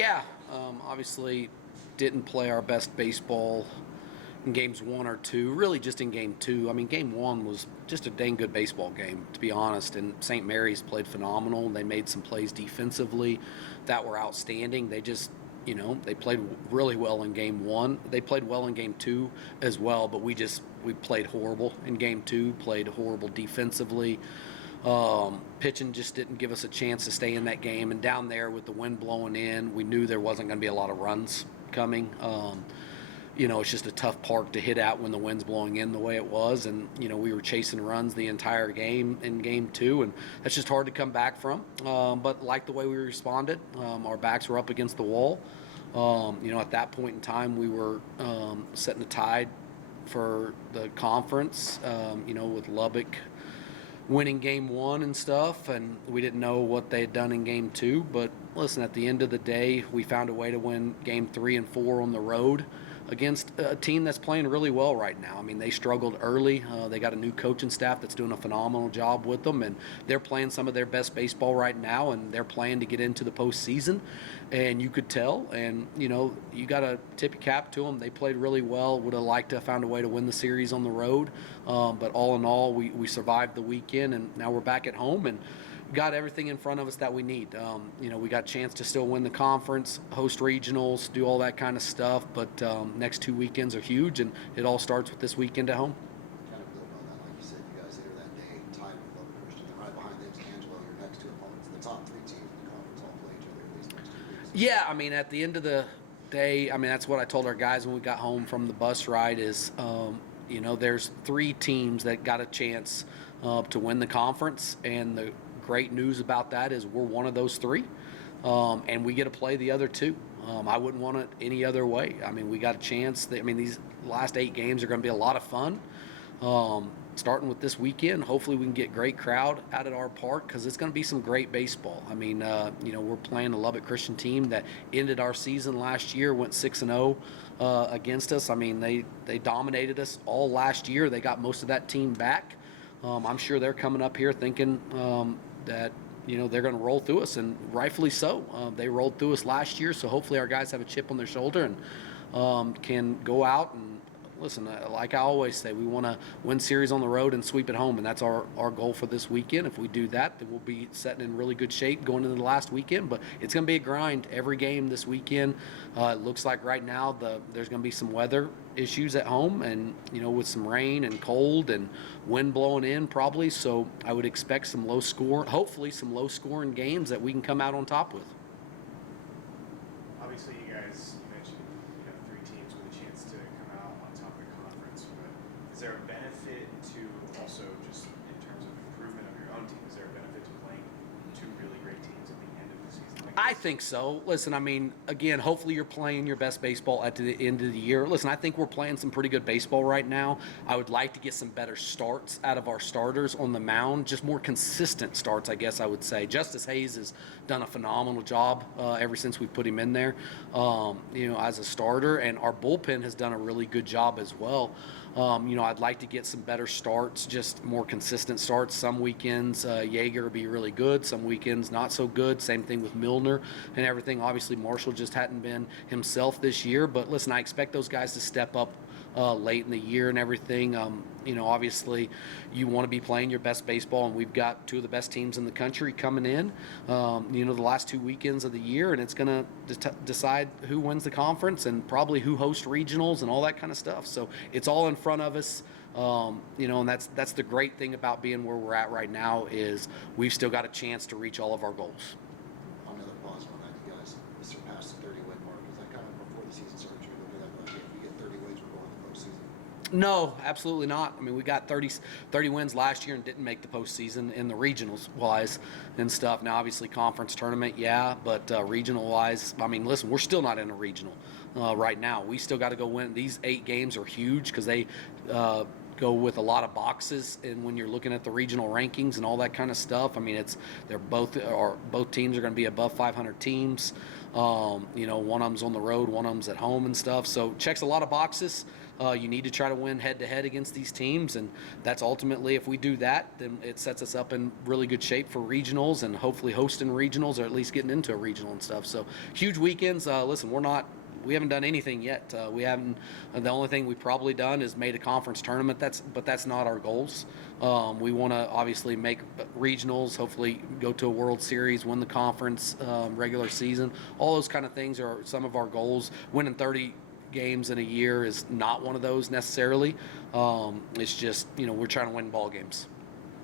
Yeah, obviously didn't play our best baseball in games 1 or 2, really just in game 2. I mean, game 1 was just a dang good baseball game, to be honest, and St. Mary's played phenomenal. They made some plays defensively that were outstanding. They just, they played really well in game 1. They played well in game 2 as well, but we played horrible in game 2, played horrible defensively. Pitching just didn't give us a chance to stay in that game. And down there with the wind blowing in, we knew there wasn't going to be a lot of runs coming. It's just a tough park to hit at when the wind's blowing in the way it was. And, we were chasing runs the entire game in game 2, and that's just hard to come back from. But like the way we responded, our backs were up against the wall. At that point in time, we were setting the tide for the conference, with Lubbock winning game 1 and stuff, and we didn't know what they had done in game 2. But listen, at the end of the day, we found a way to win game 3 and 4 on the road against a team that's playing really well right now. I mean, they struggled early. They got a new coaching staff that's doing a phenomenal job with them, and they're playing some of their best baseball right now, and they're playing to get into the postseason. And you could tell, and you got to tip your cap to them. They played really well. Would have liked to have found a way to win the series on the road, but all in all, we survived the weekend, and now we're back at home and got everything in front of us that we need. We got a chance to still win the conference, host regionals, do all that kind of stuff, but next 2 weekends are huge, and it all starts with this weekend at home. Kind of building on that, like you said, you guys later that day tied with Lubbock Christian, and right behind them is Angelo, your next 2 opponents. The top 3 teams in the conference all play each other at these next 2 weeks. Yeah, I mean, at the end of the day, I mean, that's what I told our guys when we got home from the bus ride is, there's 3 teams that got a chance to win the conference, and the great news about that is we're one of those 3, and we get to play the other 2. I wouldn't want it any other way. I mean, we got a chance. These last 8 games are going to be a lot of fun. Starting with this weekend, hopefully we can get great crowd out at our park because it's going to be some great baseball. I mean, we're playing a Lubbock Christian team that ended our season last year, went 6-0 against us. I mean, they dominated us all last year. They got most of that team back. I'm sure they're coming up here thinking that they're going to roll through us, and rightfully so. They rolled through us last year, so hopefully our guys have a chip on their shoulder and can go out and listen. Like I always say, we want to win series on the road and sweep at home, and that's our goal for this weekend. If we do that, then we'll be setting in really good shape going into the last weekend. But it's going to be a grind every game this weekend. It looks like right now there's going to be some weather issues at home, and with some rain and cold and wind blowing in probably. So I would expect hopefully some low scoring games that we can come out on top with. Obviously, you mentioned 3 teams with a chance to come out on top of the conference, but is there a benefit to also just in terms of improvement of your own team? Is there a benefit to playing 2 really great teams at the end of the season? I think so. Listen, I mean, again, hopefully you're playing your best baseball at the end of the year. Listen, I think we're playing some pretty good baseball right now. I would like to get some better starts out of our starters on the mound, just more consistent starts, I guess I would say. Justice Hayes has done a phenomenal job ever since we put him in there, as a starter, and our bullpen has done a really good job as well. I'd like to get some better starts, just more consistent starts. Some weekends, Yeager will be really good. Some weekends, not so good. Same thing with Milner and everything. Obviously, Marshall just hadn't been himself this year. But listen, I expect those guys to step up late in the year and everything. Obviously, you want to be playing your best baseball, and we've got 2 of the best teams in the country coming in, the last 2 weekends of the year, and it's going to decide who wins the conference and probably who hosts regionals and all that kind of stuff. So it's all in front of us, and that's the great thing about being where we're at right now is we've still got a chance to reach all of our goals. Another positive on that, you guys surpassed the 30-win mark. Was that kind of before the season started? You were looking at that, like, if we get 30 wins, we're going to the postseason? No, absolutely not. I mean, we got 30 wins last year and didn't make the postseason in the regionals-wise and stuff. Now, obviously, conference tournament, yeah, but regional-wise, I mean, listen, we're still not in a regional right now. We still got to go win. These 8 games are huge because they go with a lot of boxes, and when you're looking at the regional rankings and all that kind of stuff, I mean, both teams are going to be above 500 teams. One of them's on the road, one of them's at home and stuff. So checks a lot of boxes. You need to try to win head-to-head against these teams, and that's ultimately, if we do that, then it sets us up in really good shape for regionals and hopefully hosting regionals, or at least getting into a regional and stuff. So huge weekends. Listen, we haven't done anything yet. We haven't. The only thing we've probably done is made a conference tournament. But that's not our goals. We want to obviously make regionals, hopefully go to a World Series, win the conference, regular season. All those kind of things are some of our goals. Winning 30 games in a year is not one of those necessarily. It's just, we're trying to win ball games.